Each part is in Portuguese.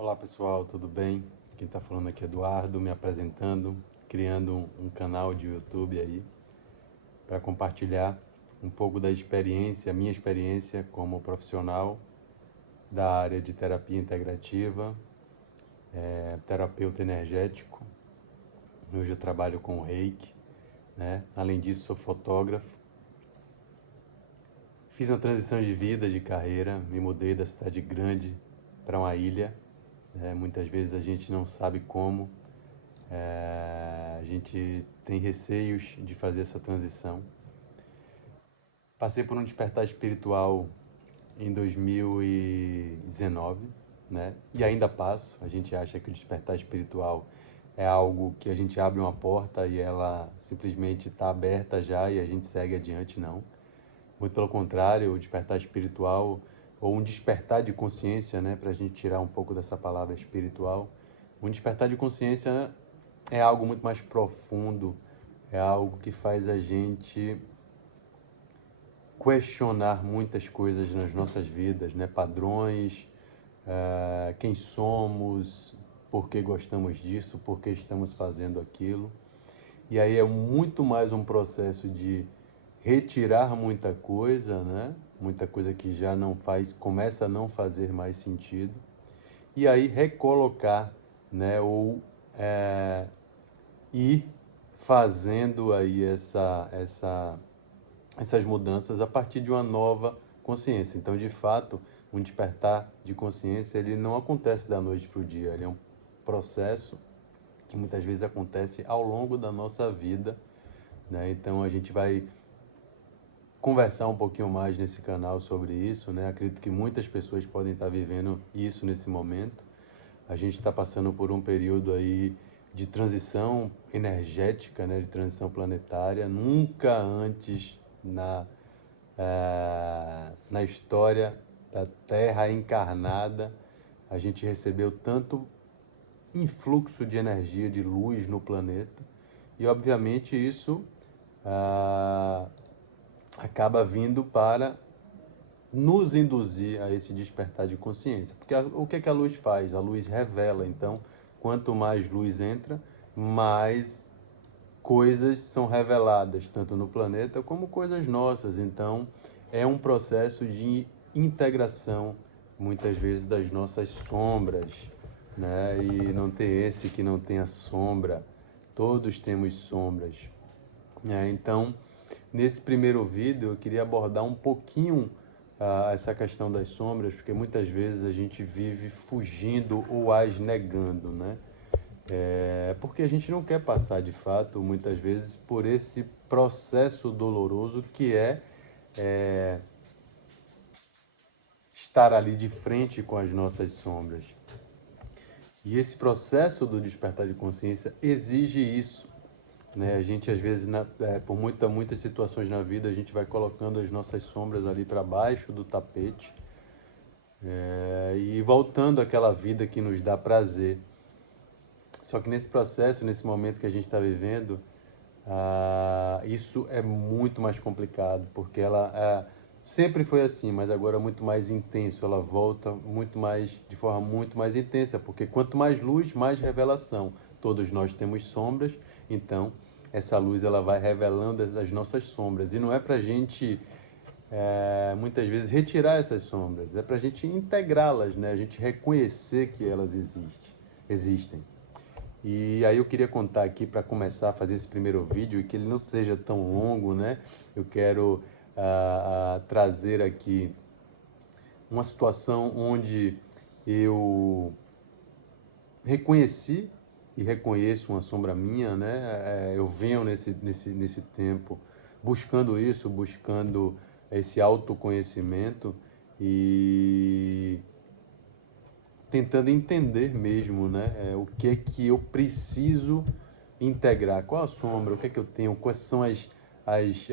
Olá pessoal, tudo bem? Quem está falando aqui é Eduardo, me apresentando, criando um canal de YouTube aí para compartilhar um pouco da experiência, minha experiência como profissional da área de terapia integrativa, terapeuta energético. Hoje eu trabalho com Reiki, né? Além disso, sou fotógrafo. Fiz uma transição de vida, de carreira, me mudei da cidade grande para uma ilha. Muitas vezes a gente não sabe como, a gente tem receios de fazer essa transição. Passei por um despertar espiritual em 2019, né? E ainda passo. A gente acha que o despertar espiritual é algo que a gente abre uma porta e ela simplesmente está aberta já e a gente segue adiante, não. Muito pelo contrário, o despertar espiritual, ou um despertar de consciência, né? Para a gente tirar um pouco dessa palavra espiritual, um despertar de consciência é algo muito mais profundo, é algo que faz a gente questionar muitas coisas nas nossas vidas, né? Padrões, quem somos, por que gostamos disso, por que estamos fazendo aquilo. E aí é muito mais um processo de retirar muita coisa, né? Muita coisa que já não faz, começa a não fazer mais sentido. E aí recolocar, né? Ou ir fazendo aí essas mudanças a partir de uma nova consciência. Então, de fato, um despertar de consciência, ele não acontece da noite para o dia, ele é um processo que muitas vezes acontece ao longo da nossa vida, né? Então, a gente vai conversar um pouquinho mais nesse canal sobre isso, né? Acredito que muitas pessoas podem estar vivendo isso nesse momento. A gente está passando por um período aí de transição energética, né? De transição planetária. Nunca antes na história da Terra encarnada a gente recebeu tanto influxo de energia, de luz no planeta. E obviamente isso acaba vindo para nos induzir a esse despertar de consciência. Porque o que a luz faz? A luz revela. Então, quanto mais luz entra, mais coisas são reveladas, tanto no planeta como coisas nossas. Então, é um processo de integração, muitas vezes, das nossas sombras, né? E não tem esse que não tenha sombra. Todos temos sombras. Então, nesse primeiro vídeo, eu queria abordar um pouquinho essa questão das sombras, porque muitas vezes a gente vive fugindo ou as negando, né? Porque a gente não quer passar, de fato, muitas vezes, por esse processo doloroso que é estar ali de frente com as nossas sombras. E esse processo do despertar de consciência exige isso, né? A gente, às vezes, por muitas situações na vida, a gente vai colocando as nossas sombras ali para baixo do tapete, e voltando àquela vida que nos dá prazer. Só que nesse processo, nesse momento que a gente está vivendo, isso é muito mais complicado, porque ela sempre foi assim, mas agora é muito mais intenso. Ela volta muito mais, de forma muito mais intensa, porque quanto mais luz, mais revelação. Todos nós temos sombras, então essa luz ela vai revelando as nossas sombras. E não é para a gente, muitas vezes, retirar essas sombras, é para a gente integrá-las, né? A gente reconhecer que elas existem. E aí eu queria contar aqui para começar a fazer esse primeiro vídeo e que ele não seja tão longo, né? Eu quero trazer aqui uma situação onde eu reconheci e reconheço uma sombra minha, né? Eu venho nesse tempo buscando isso, buscando esse autoconhecimento e tentando entender mesmo, né? O que é que eu preciso integrar, qual a sombra, o que é que eu tenho, quais são as, as,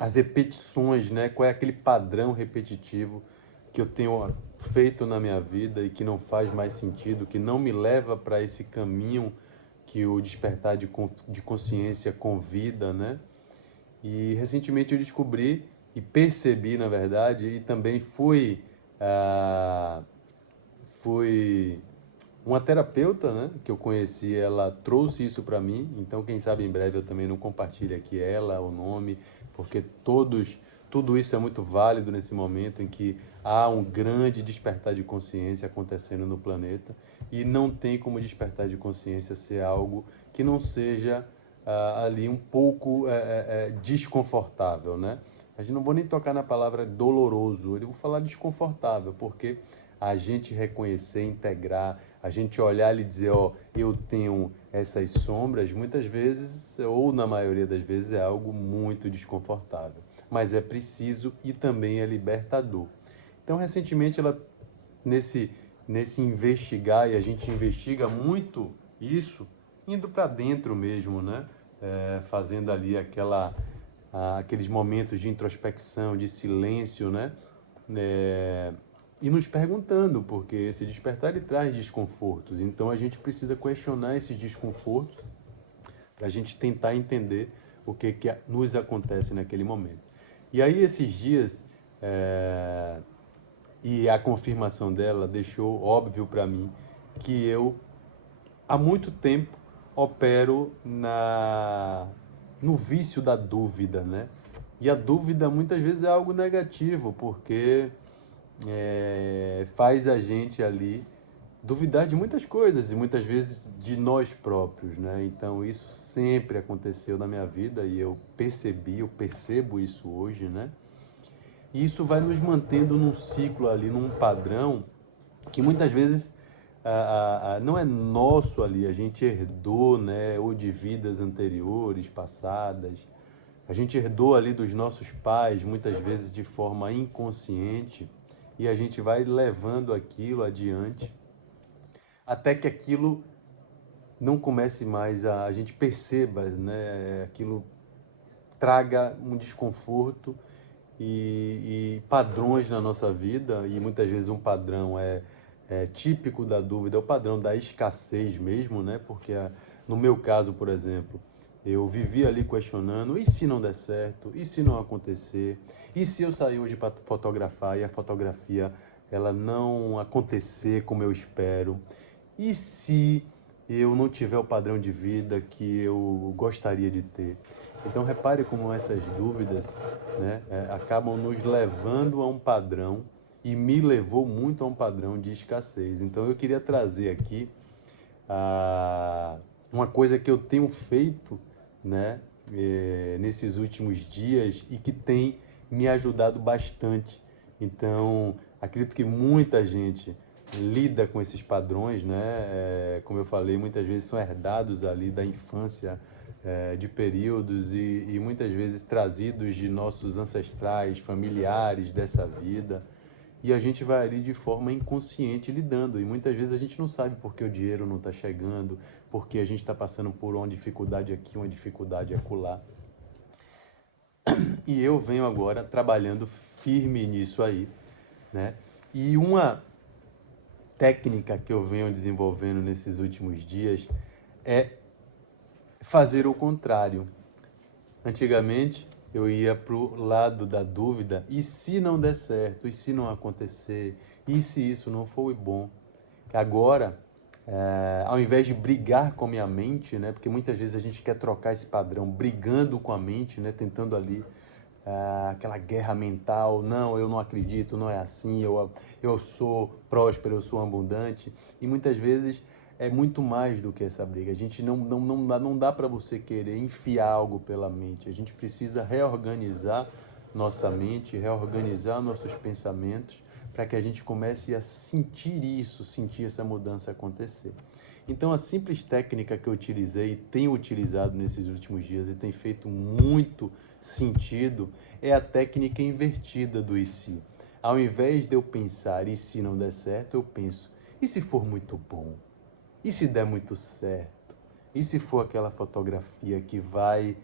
as repetições, né? Qual é aquele padrão repetitivo que eu tenho feito na minha vida e que não faz mais sentido, que não me leva para esse caminho que o despertar de consciência convida, né? E recentemente eu descobri e percebi, na verdade, e também fui uma terapeuta, né, que eu conheci, ela trouxe isso para mim, então quem sabe em breve eu também não compartilho aqui ela, o nome, porque tudo isso é muito válido nesse momento em que há um grande despertar de consciência acontecendo no planeta e não tem como despertar de consciência ser algo que não seja ali um pouco desconfortável, né? A gente não vou nem tocar na palavra doloroso, eu vou falar desconfortável, porque a gente reconhecer, integrar, a gente olhar e dizer, ó, eu tenho essas sombras, muitas vezes, ou na maioria das vezes, é algo muito desconfortável. Mas é preciso e também é libertador. Então, recentemente, ela, nesse investigar, e a gente investiga muito isso, indo para dentro mesmo, né? Fazendo ali aqueles momentos de introspecção, de silêncio, né? E nos perguntando, porque esse despertar ele traz desconfortos. Então a gente precisa questionar esses desconfortos para a gente tentar entender o que nos acontece naquele momento. E aí esses dias, e a confirmação dela deixou óbvio para mim que eu há muito tempo opero no vício da dúvida, né? E a dúvida muitas vezes é algo negativo, porque faz a gente ali duvidar de muitas coisas e muitas vezes de nós próprios, né? Então isso sempre aconteceu na minha vida e eu percebo isso hoje, né? E isso vai nos mantendo num ciclo ali, num padrão que muitas vezes não é nosso ali, a gente herdou, né? Ou de vidas anteriores, passadas. A gente herdou ali dos nossos pais, muitas vezes de forma inconsciente, e a gente vai levando aquilo adiante até que aquilo não comece mais a gente perceba, né? Aquilo traga um desconforto e padrões na nossa vida, e muitas vezes um padrão é típico da dúvida, é o padrão da escassez mesmo, né? Porque no meu caso, por exemplo, eu vivi ali questionando, e se não der certo? E se não acontecer? E se eu sair hoje para fotografar e a fotografia ela não acontecer como eu espero? E se eu não tiver o padrão de vida que eu gostaria de ter? Então repare como essas dúvidas, né, acabam nos levando a um padrão e me levou muito a um padrão de escassez. Então eu queria trazer aqui uma coisa que eu tenho feito, né, nesses últimos dias e que tem me ajudado bastante. Então acredito que muita gente lida com esses padrões, né? Como eu falei, muitas vezes são herdados ali da infância, de períodos e muitas vezes trazidos de nossos ancestrais, familiares dessa vida. E a gente vai ali de forma inconsciente lidando. E muitas vezes a gente não sabe por que o dinheiro não está chegando, porque a gente está passando por uma dificuldade aqui, uma dificuldade acolá. E eu venho agora trabalhando firme nisso aí, né? E uma técnica que eu venho desenvolvendo nesses últimos dias é fazer o contrário. Antigamente eu ia para o lado da dúvida, e se não der certo, e se não acontecer, e se isso não for bom? Agora, ao invés de brigar com a minha mente, né, porque muitas vezes a gente quer trocar esse padrão, brigando com a mente, né, tentando ali aquela guerra mental, não, eu não acredito, não é assim, eu sou próspero, eu sou abundante, e muitas vezes é muito mais do que essa briga. A gente não dá para você querer enfiar algo pela mente, a gente precisa reorganizar nossa mente, reorganizar nossos pensamentos, para que a gente comece a sentir isso, sentir essa mudança acontecer. Então, a simples técnica que eu utilizei, tenho utilizado nesses últimos dias e tem feito muito sentido, é a técnica invertida do e se. Ao invés de eu pensar, e se não der certo, eu penso, e se for muito bom? E se der muito certo? E se for aquela fotografia que vai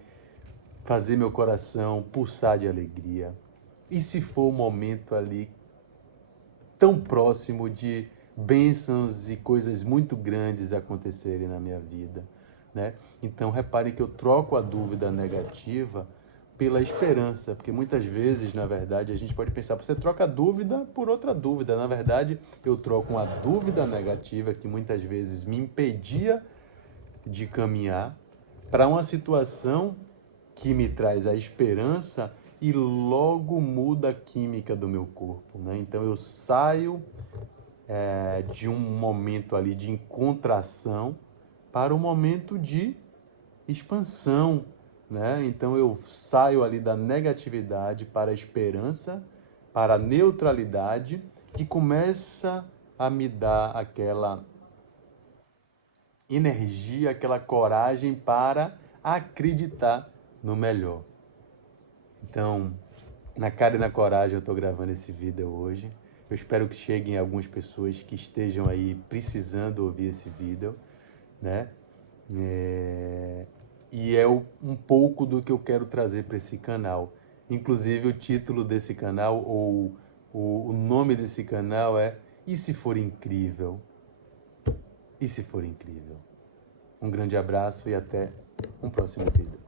fazer meu coração pulsar de alegria? E se for um momento ali tão próximo de bênçãos e coisas muito grandes acontecerem na minha vida, né? Então repare que eu troco a dúvida negativa pela esperança, porque muitas vezes, na verdade, a gente pode pensar, você troca dúvida por outra dúvida. Na verdade, eu troco uma dúvida negativa que muitas vezes me impedia de caminhar para uma situação que me traz a esperança e logo muda a química do meu corpo, né? Então eu saio de um momento ali de contração para um momento de expansão, né? Então eu saio ali da negatividade para a esperança, para a neutralidade, que começa a me dar aquela energia, aquela coragem para acreditar no melhor. Então, na cara e na coragem eu estou gravando esse vídeo hoje. Eu espero que cheguem algumas pessoas que estejam aí precisando ouvir esse vídeo, né? E é um pouco do que eu quero trazer para esse canal. Inclusive o título desse canal, ou o nome desse canal é E se for incrível? E se for incrível? Um grande abraço e até um próximo vídeo.